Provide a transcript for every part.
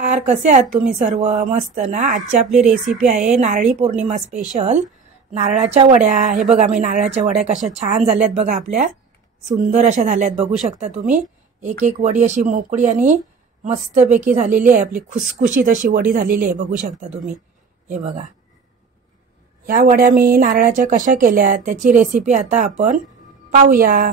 कसे आहात तुम्ही सर्व? मस्त ना? आजची आपली रेसिपी आहे नारळी पौर्णिमा स्पेशल नारळाच्या वड्या। हे बघा मी नारळाच्या वड्या कशा छान झाल्यात बघा, आपल्या सुंदर अशा झाल्यात, बघू शकता तुम्ही। एक एक वडी अशी मोकळी आणि मस्तपैकी झालेली आहे, आपली खुसखुशीत अशी वडी झालेली आहे, बघू शकता तुम्ही। हे बघा, ह्या वड्या मी नारळाच्या कशा केल्या त्याची रेसिपी आता आपण पाहूया।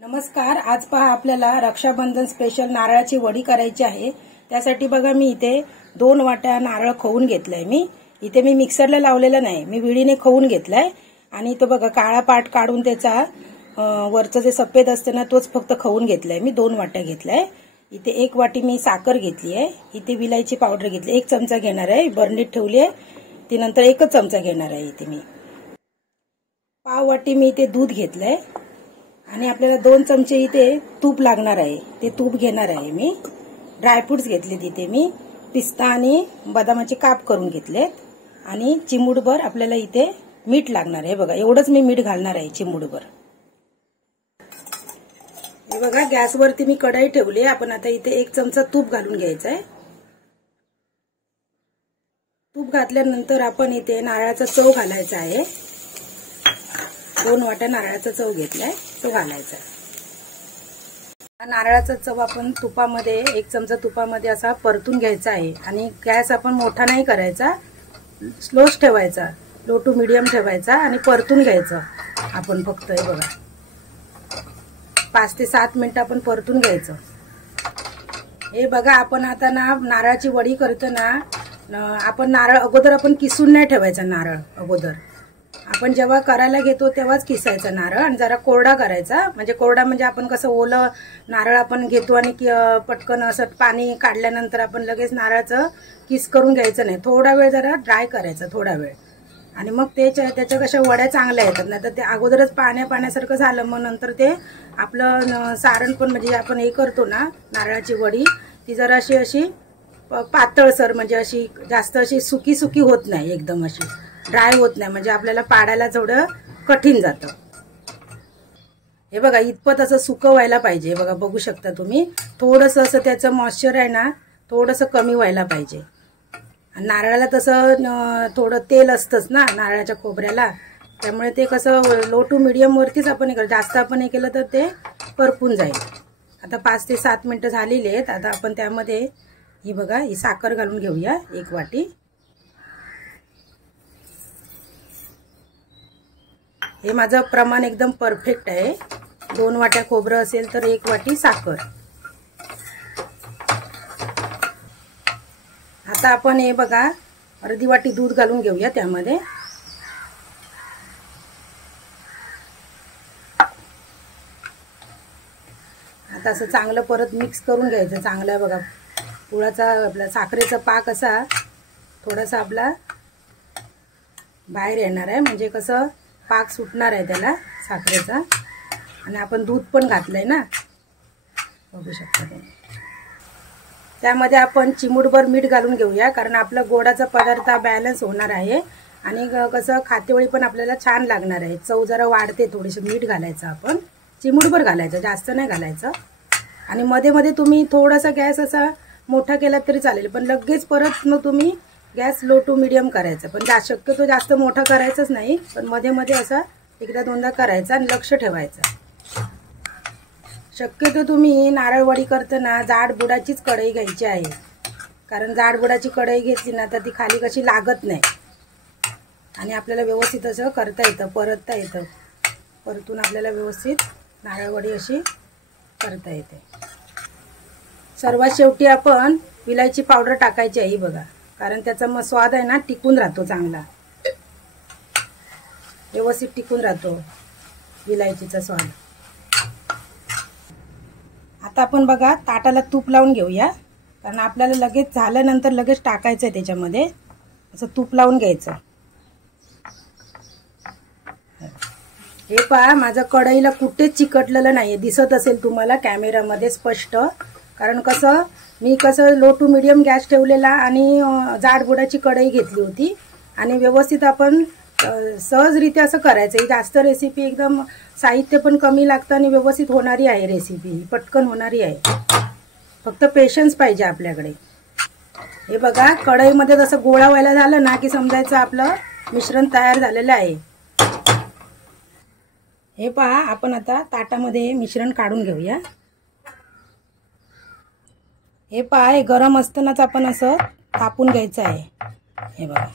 नमस्कार, आज पहा आपल्याला रक्षाबंधन स्पेशल नारळाची वडी करायची आहे। त्यासाठी बघा मी इथे 2 वाट्या नारळ खवून घेतलाय। मी इथे मिक्सरला लावलेला नाही, मी विळीने खवून घेतलाय। आणि तो बघा काळा पाट काढून त्याचा वरचं जे सफेद असतं ना तोच फक्त खवून घेतलाय। मी 2 वाट्या घेतलाय। इथे 1 वाटी मी साखर घेतली आहे। इथे विलायची पावडर घेतली, 1 चमचा घेणार आहे, बर्नीत ठेवली आहे ती, नंतर 1च चमचा घेणार आहे। इथे मी पाव वाटी मी इथे दूध घेतलंय आणि आपल्याला 2 चमचे इथे तूप लागणार आहे, ते तूप घेणार आहे। मी ड्रायफ्रुट्स घेतले, तिथे मी पिस्ता आणि बदामाचे काप करून घेतलेत आणि चिमूटभर आपल्याला इथे मीठ लागणार आहे। बघा एवढंच मी मीठ घालणार आहे, चिमूटभर। हे बघा गॅसवरती मी कढई ठेवली आहे। आपण आता इथे 1 चमचा तूप घालून घ्यायचं आहे। तूप घातल्यानंतर आपण इथे नारळाचा चव घालायचा आहे। 2 वाट्या नारळाचा चव घेतलाय, तो घालायचा। नारळाचा चव आपण तुपामध्ये 1 चमचा तुपामध्ये असा परतून घ्यायचा आहे आणि गॅस आपण मोठा नाही करायचा, स्लोच ठेवायचा, लो टू मीडियम ठेवायचा आणि परतून घ्यायचं आपण फक्त। हे बघा 5 ते 7 मिनिटं आपण परतून घ्यायचं। हे बघा आपण आता ना नारळाची वडी करतो ना, आपण नारळ अगोदर आपण किसून नाही ठेवायचा। नारळ अगोदर आपण जेव्हा करायला घेतो तेव्हाच किसायचा नारळ आणि जरा कोरडा करायचा। म्हणजे कोरडा म्हणजे आपण कसं ओलं नारळ आपण घेतो आणि पटकन असं पाणी काढल्यानंतर आपण लगेच नारळाचं किस करून घ्यायचं नाही, थोडा वेळ जरा ड्राय करायचं, थोडा वेळ, आणि मग त्याच्या कशा वड्या चांगल्या येतात। नाही तर ते अगोदरच पाण्यासारखं झालं मग नंतर ते आपलं सारण पण म्हणजे आपण हे करतो ना नारळाची वडी, ती जरा अशी पातळसर, म्हणजे अशी जास्त अशी सुकी होत नाही, एकदम अशी ड्राय होत नाही, म्हणजे आपल्याला पाडायला थोडं कठीण जातं। हे बघा इतपत असं सुकं व्हायला पाहिजे। बघा बघू शकता तुम्ही, थोडंसं असं त्याचं मॉइश्चर आहे ना थोडंसं कमी व्हायला पाहिजे। नारळाला तसं थोडं तेल असतंच ना नारळाच्या खोबऱ्याला, त्यामुळे ते कसं लो टू मीडियम वरतीच आपण हे जास्त आपण हे केलं तर ते करपून जाईल। आता 5 ते 7 मिनिटं झालेली आहेत। आता आपण त्यामध्ये ही बघा ही साखर घालून घेऊया, 1 वाटी। हे माझं प्रमाण एकदम परफेक्ट आहे। 2 वाट्या खोबरं असेल तर 1 वाटी साखर। आता आपण हे बघा अर्धी वाटी दूध घालून घेऊया त्यामध्ये। आता असं चांगलं परत मिक्स करून घ्यायचं चांगलं। बघा गुळाचा आपला साखरेचा पाक असा थोडासा आपला बाहेर येणार आहे, म्हणजे कसं पाक सुटणार आहे त्याला साखरेचा, आणि आपण दूध पण घातलंय ना, बघू शकता तुम्ही। त्यामध्ये आपण चिमूटभर मीठ घालून घेऊया, कारण आपला गोडाचा पदार्थ बॅलन्स होणार आहे आणि कसं खातेवेळी पण आपल्याला छान लागणार आहे, चव जरा वाढते। थोडीशी मीठ घालायचं आपण, चिमूटभर घालायचं, जास्त नाही घालायचं। आणि मध्ये मध्ये तुम्ही थोडासा गॅस असा मोठा केला तरी चालेल, पण लगेच परत मग तुम्ही गॅस लो टू मीडियम करायचं, पण शक्यतो जास्त मोठा करायचंच नाही, पण मध्ये मध्ये असा 1दा-2दा करायचा आणि लक्ष ठेवायचं। शक्यतो तुम्ही नारळ वडी करताना जाड बुडाचीच कढई घ्यायची आहे, कारण जाड बुडाची कढई घेतली ना तर ती खाली कशी लागत नाही आणि आपल्याला व्यवस्थित असं करता येतं, परतता येतं, परतून आपल्याला व्यवस्थित नारळ वडी अशी करता येते। सर्वात शेवटी आपण विलायची पावडर टाकायची आहे, बघा, कारण त्याचा मग स्वाद आहे ना टिकून राहतो, चांगला व्यवस्थित टिकून राहतो विलायचीचा स्वाद। आता आपण बघा ताटाला तूप लावून घेऊया, कारण आपल्याला लगेच झाल्यानंतर लगेच टाकायचं आहे त्याच्यामध्ये, असं तूप लावून घ्यायचं। हे पहा माझं कढईला कुठेच चिकटलेलं नाहीये, दिसत असेल तुम्हाला कॅमेरामध्ये स्पष्ट, कारण मी लो टू मीडियम गॅस ठेवलेला आणि जाड बुडाची कढई घेतली होती आणि व्यवस्थित आपण सहजरित्या असं करायचं। ही जास्त रेसिपी एकदम साहित्य पण कमी लागतं आणि व्यवस्थित होणारी आहे रेसिपी, पटकन होणारी आहे। फक्त पेशन्स पाहिजे आपल्याकडे। हे बघा कढईमध्ये जसं गोळा व्हायला झालं ना की समजायचं आपलं मिश्रण तयार झालेलं आहे। हे पहा आपण आता ताटामध्ये मिश्रण काढून घेऊया। हे पहा हे गरम असतानाच आपण असं थापून घ्यायचं आहे। हे बघा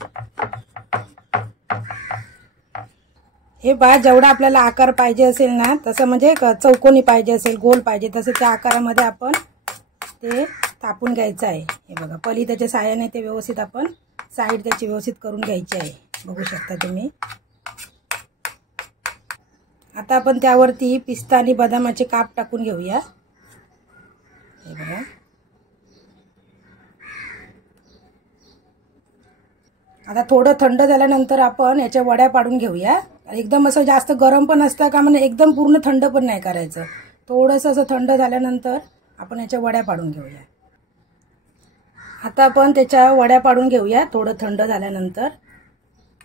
हे पहा जेवढा आपल्याला आकार पाहिजे असेल ना तसं म्हणजे चौकोनी पाहिजे असेल गोल पाहिजे तसं त्या आकारामध्ये आपण ते थापून घ्यायचं आहे। हे बघा पलीत्याच्या साहाय्याने ते व्यवस्थित आपण साईड त्याची व्यवस्थित करून घ्यायची आहे। बघू शकता तुम्ही। आता आपण त्यावरती पिस्ता आणि बदामाचे काप टाकून घेऊया। हे बघा आता थोडं थंड झाल्यानंतर आपण याच्या वड्या पाडून घेऊया। एकदम असं जास्त गरम पण असतं का म्हणजे एकदम पूर्ण थंड पण नाही करायचं, थोडंसं असं थंड झाल्यानंतर आपण याच्या वड्या पाडून घेऊया। आता आपण त्याच्या वड्या पाडून घेऊया थोडं थंड झाल्यानंतर।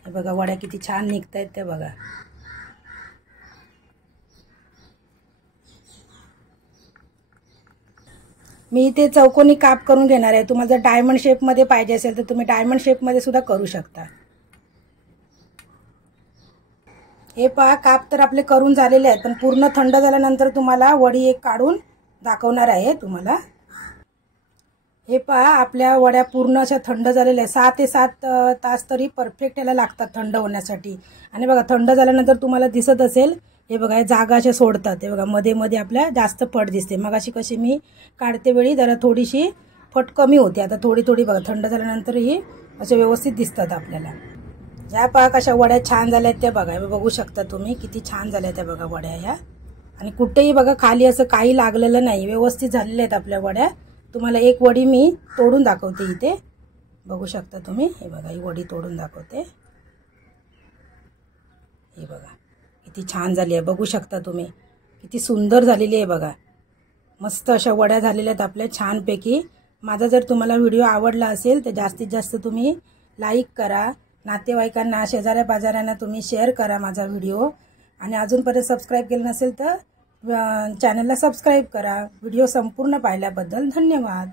हे बघा वड्या किती छान निघतायत ते बघा। मी इथे चौकोनी काप करून घेणार आहे। तुम्हाला जर डायमंड शेपमध्ये पाहिजे असेल तर तुम्ही डायमंड शेपमध्ये सुद्धा करू शकता। हे पहा काप तर आपले करून झालेले आहेत, पण पूर्ण थंड झाल्यानंतर तुम्हाला वडी एक काढून दाखवणार आहे तुम्हाला। हे पहा आपल्या वड्या पूर्ण अशा थंड झालेल्या आहेत। 6 ते 7 तास तरी परफेक्ट याला लागतात थंड होण्यासाठी। आणि बघा थंड झाल्यानंतर तुम्हाला दिसत असेल हे बघा हे जागा अशा सोडतात। हे बघा मध्ये मध्ये आपल्या जास्त फट दिसते, मगाशी कशी मी काढते वेळी जरा थोडीशी फट कमी होती, आता थोडी थोडी बघा थंड झाल्यानंतर ही असे व्यवस्थित दिसतात आपल्याला। ज्या पहा कशा वड्या छान झाल्या त्या बघा, बघू शकता तुम्ही किती छान झाल्या त्या बघा वड्या ह्या। आणि कुठेही बघा खाली असं काही लागलेलं नाही, व्यवस्थित झालेल्या आहेत आपल्या वड्या। तुम्हाला एक वडी मी तोडून दाखवते इथे, बघू शकता तुम्ही। हे बघा ही वडी तोडून दाखवते। हे बघा किती छान झाली आहे, बघू शकता तुम्ही किती सुंदर झालेली आहे बघा। मस्त अशा वड्या झालेल्या आहेत आपल्या छानपैकी। माझा जर तुम्हाला व्हिडिओ आवडला असेल तर जास्तीत जास्त तुम्ही लाईक करा, नातेवाईकांना शेजाऱ्या पाजाऱ्यांना तुम्ही शेअर करा माझा व्हिडिओ। आणि अजूनपर्यंत सबस्क्राईब केलं नसेल तर चॅनलला सबस्क्राईब करा। व्हिडिओ संपूर्ण पाहिल्याबद्दल धन्यवाद।